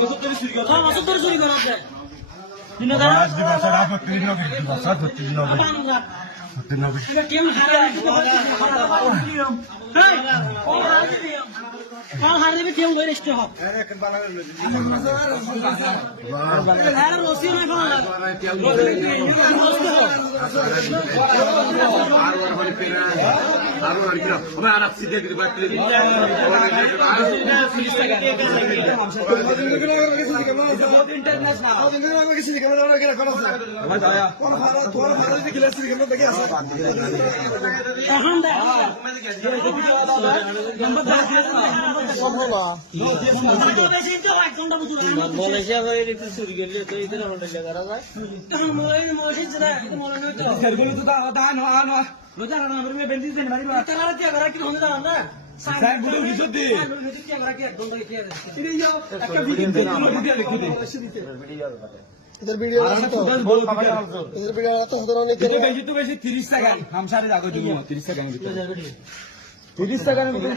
মাসুদ ধরে চুরি করা আছে কেউ হারিয়ে কেউ রেস্ট হোক রসি নয় বেশি 30 সেকেন্ড হামসারে যাগো দিব 30 সেকেন্ড 30 সেকেন্ড ভিতরে